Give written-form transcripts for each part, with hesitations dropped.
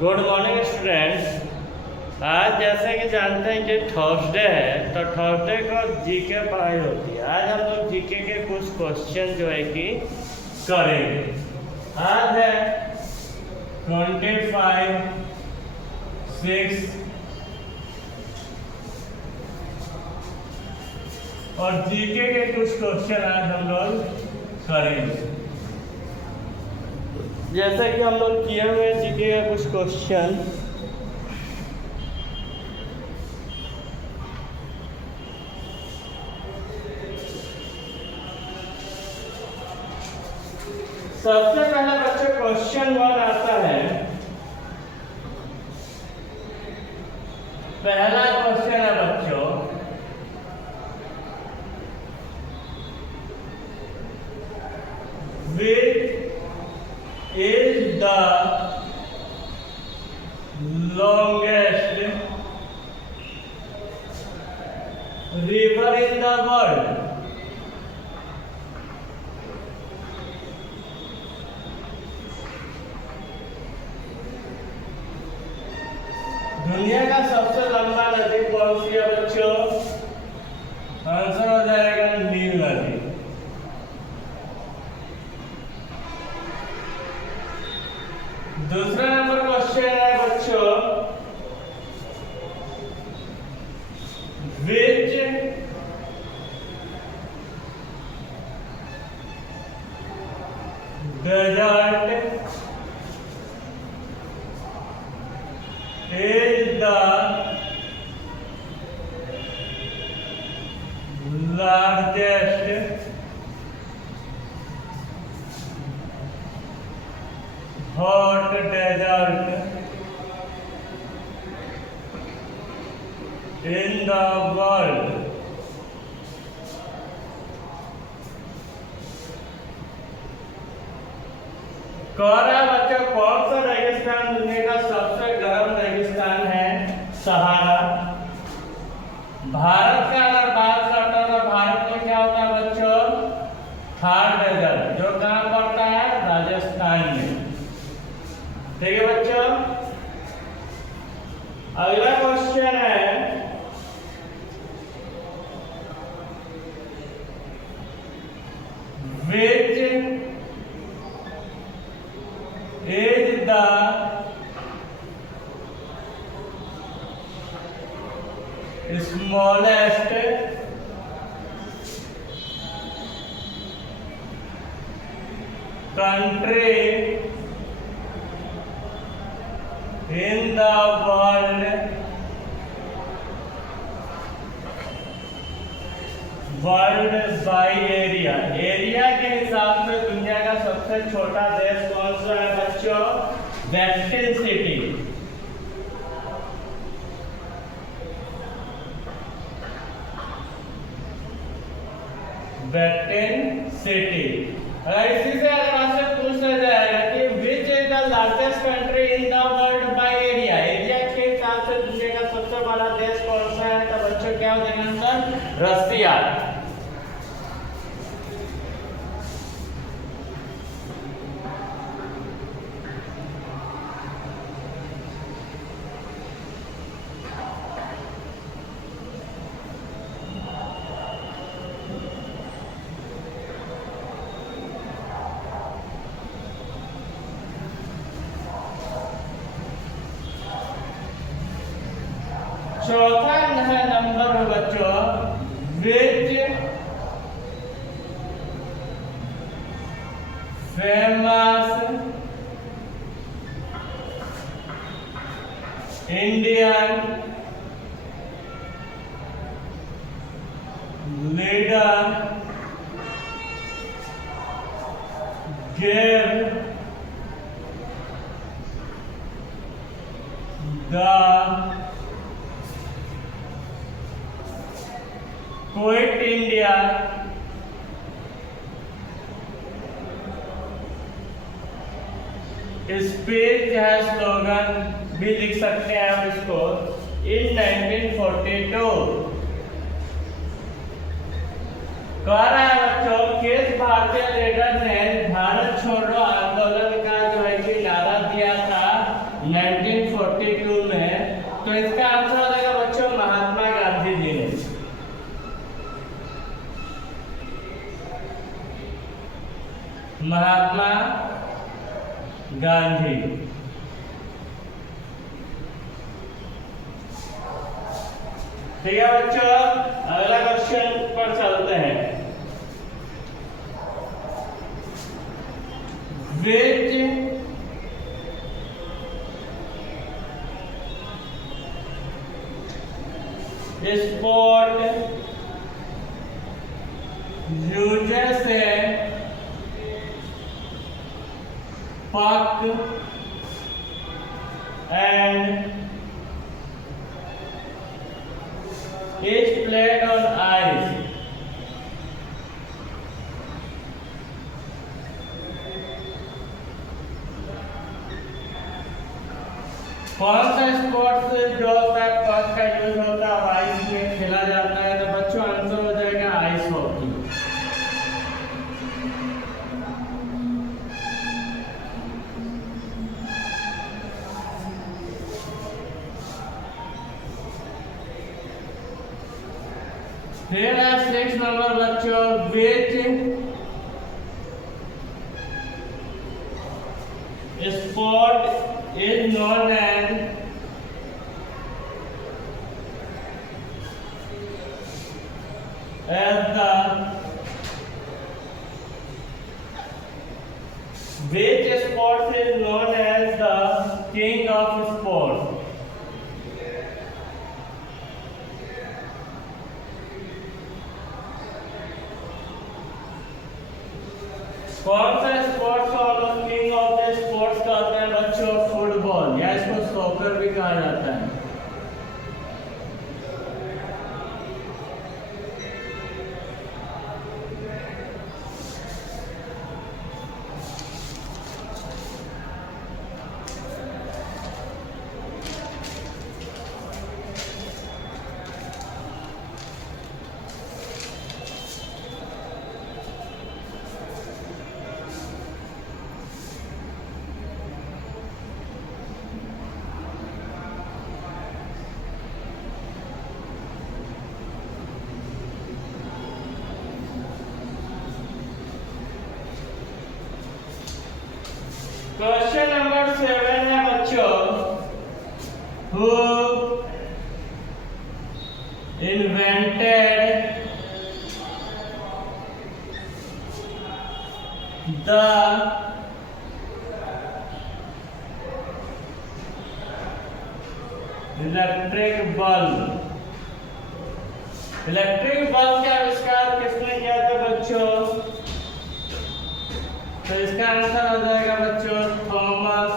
Good morning students. आज जैसे कि जानते हैं कि थर्सडे है, तो थर्सडे को जीके पढ़ाई होती है। आज हम लोग जीके के कुछ क्वेश्चन जो है कि करेंगे। आज है 25/6 और जीके के कुछ क्वेश्चन आज हम लोग करेंगे। जैसे कि हम लोग किए हुए जीके का कुछ क्वेश्चन। सबसे पहला बच्चों क्वेश्चन 1 आता है। पहला क्वेश्चन है बच्चों, which is the longest river in the world? दुनिया का सबसे लंबा नदी कौन सी है बच्चों? आंसर हो जाएगा नील नदी। दूसरा नंबर क्वेश्चन है बच्चों, which desert is the largest hot desert in the world? कोरा बच्चों कौन सा रेगिस्तान दुनिया का सबसे गर्म रेगिस्तान है? सहारा। भारत का अगर बात करता है तो भारत में क्या होता है बच्चों? थार डेजर्ट, जो कहाँ पड़ता है? राजस्थान में। ठीक है बच्चों। अगला क्वेश्चन है, which is the smallest country in the world by area? Area के हिसाब से दुनिया का सबसे छोटा देश कौन सा है बच्चों? Vatican city. Vatican city. इसी से अगर आपसे पूछा जाएगा कि which is the largest country in the world by area, area के हिसाब से दुनिया का सबसे बड़ा देश कौन सा है, तो बच्चों क्या हो जाएगा आंसर? रसिया। चौथा है नंबर बच्चों, which famous Indian leader gave the quit India speech है, स्लोगन भी लिख सकते हैं आप इसको, इन 1942। कह रहा है बच्चों, किस भारतीय लीडर ने भारत छोड़ो आंदोलन का जो है कि नारा दिया था 1942 गांधी। ठीक है बच्चों, अगला क्वेश्चन पर चलते हैं। Which sport uses a puck and is played on ice? कौन सा स्पोर्ट्स जो होता है पक का यूज होता है आइस में खेला जाता है? तो बच्चों आंसर हो जाएगा आइस हॉकी। फिर है 6 नंबर बच्चों, which sport is known as the which sport is known as the king of sports? कौन सा स्पोर्ट्स को हम लोग किंग ऑफ द स्पोर्ट्स कहते हैं बच्चों? फुटबॉल, या इसको सॉकर भी कहा जाता है। क्वेश्चन नंबर 7 है बच्चों, who invented the electric bulb? Electric bulb का आविष्कार किसने किया था बच्चों? तो इसका आंसर हो जाएगा बच्चों थॉमस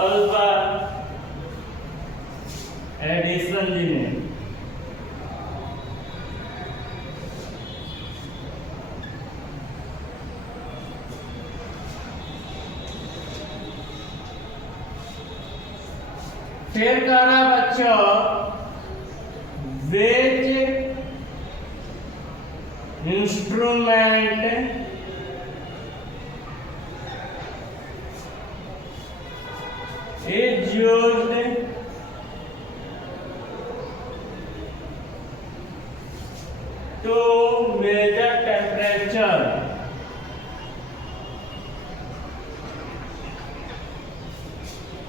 अल्वा एडिसन जी ने। फिर कह रहा बच्चों, which instrument is used to measure temperature?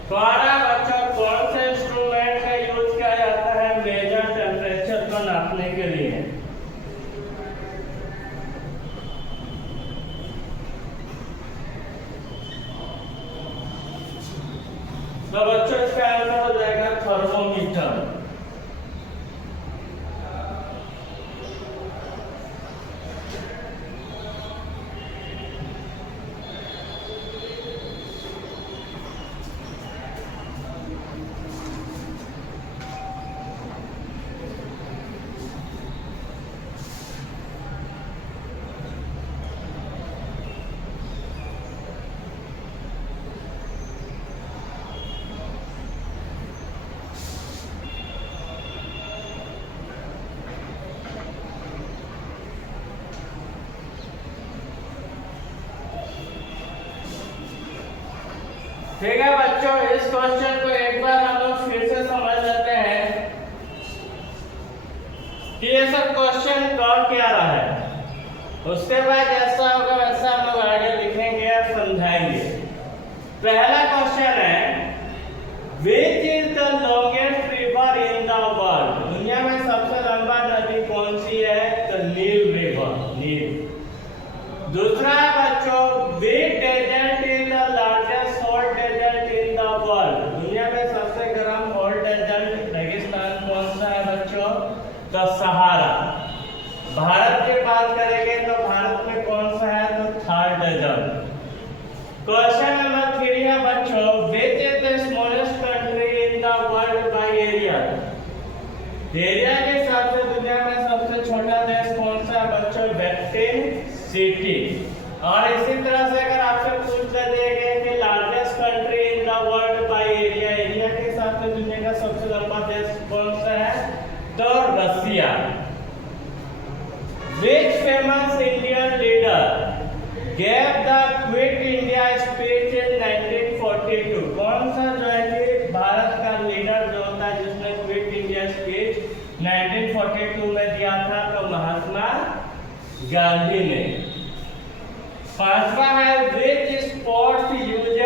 द्वारा बच्चों कौन से इंस्ट्रूमेंट का यूज किया जाता है मेजर टेम्परेचर को नापने के लिए? तो बच्चों इसका आंसर हो जाएगा थर्मोमीटर। ठीक है बच्चों, इस क्वेश्चन को एक बार हम लोग फिर से समझ लेते हैं कि ये सब क्वेश्चन कौन क्या रहा है। उसके बाद जैसा होगा वैसा हम लोग आगे लिखेंगे और समझाएंगे। पहला क्वेश्चन है, which is the longest river in the world? दुनिया में सबसे लंबा नदी कौन सी है? तो नील रिवर, नील। दूसरा है बच्चों, which desert is the largest hot desert in the world? दुनिया में सबसे गर्म हॉट डेजर्ट रेगिस्तान कौन सा है बच्चों? तो सहारा। भारत की बात करेंगे तो भारत में कौन सा है? तो थार डेजर्ट। क्वेश्चन नंबर 3 है बच्चों, which is the smallest country in the world by area? Area के हिसाब से दुनिया में सबसे छोटा देश कौन सा है बच्चों? Vatican city. और इसी तरह से अगर आपसे पूछ दिया गया कि largest country in the world by area, area के हिसाब से दुनिया का सबसे लंबा देश कौन सा है? तो रसिया। Which famous Indian leader gave the Quit India speech in 1942? कौन सा जो है कि भारत का लीडर जो होता है जिसने क्विट इंडिया स्पीच 1942 में दिया था? तो महात्मा गांधी ने। पांचवा है, which sports uses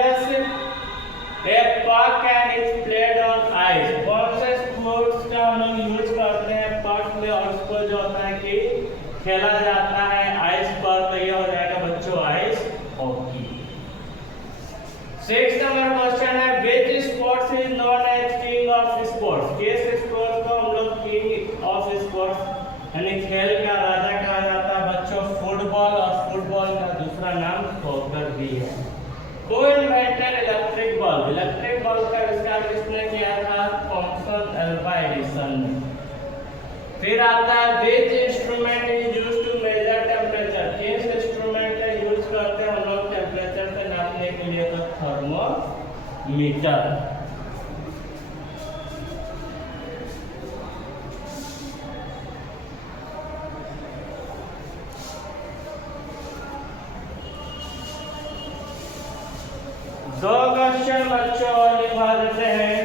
a puck and is played on ice? कौन से स्पोर्ट्स का हम लोग यूज करते हैं पक में और उसको जो होता है कि खेला जाता है आइस पर? तो ये हो जाएगा बच्चों आइस हॉकी। 6 नंबर क्वेश्चन है, which sports is known as king of sports? किस स्पोर्ट्स को हम लोग किंग ऑफ स्पोर्ट्स यानी खेल का राजा कहा जाता है बच्चों? फुटबॉल। और फुटबॉल का दूसरा नाम सॉकर भी है। Who invented electric bulb? Electric bulb का आविष्कार किसने किया था? थॉमसन अल्वा एडिसन ने। फिर आता है, which instrument is used to measure temperature? किस इंस्ट्रूमेंट का यूज करते हैं हम लोग टेम्परेचर को नापने के लिए? तो थर्मोमीटर। दो क्वेश्चन बच्चों और लिखवा देते हैं।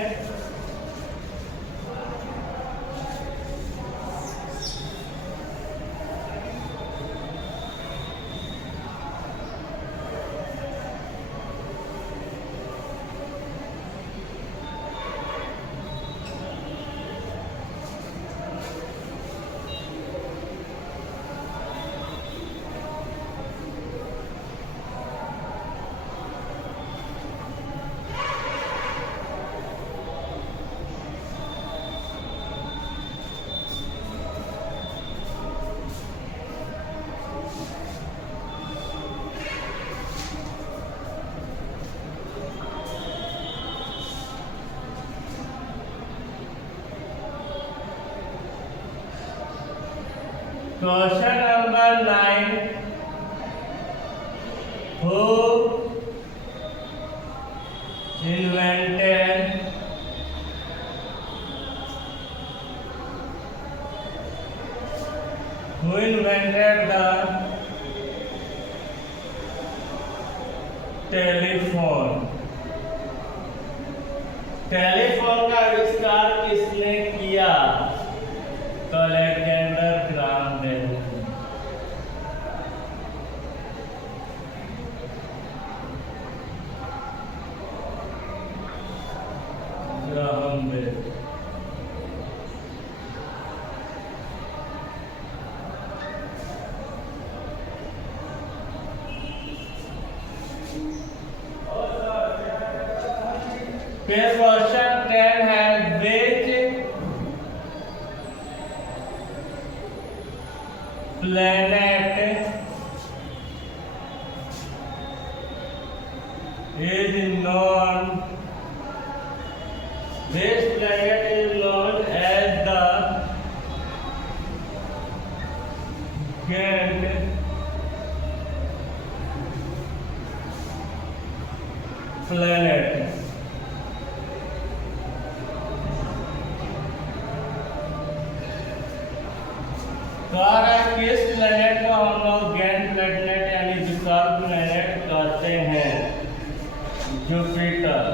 Question number 9. Who invented the telephone? Telephone का आविष्कार किसने किया? तो Alexander Graham Bell. Graham Bell. फिर क्वेश्चन 10 है, which planet is known as the Gantt planet? किस प्लेनेट को हम लोग गैंट प्लेनेट यानी जुपिटर प्लेनेट कहते हैं? जुपिटर।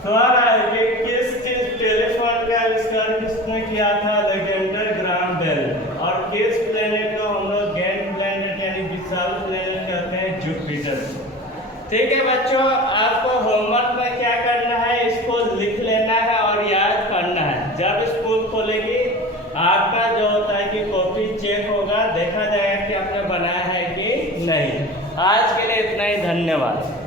सवाल है कि किस टेलीफोन का आविष्कार किसने किया था? Alexander Graham Bell. और किस प्लेनेट को हम लोग गैन प्लेनेट यानी विशाल प्लेनेट कहते हैं? जुपिटर। ठीक है बच्चों, आपको होमवर्क में क्या करना है, इसको लिख लेना है और याद करना है। जब स्कूल खोलेगी आपका जो होता है कि कॉपी चेक होगा, देखा जाएगा कि आपने बनाया है कि नहीं। आज के लिए इतना ही, धन्यवाद।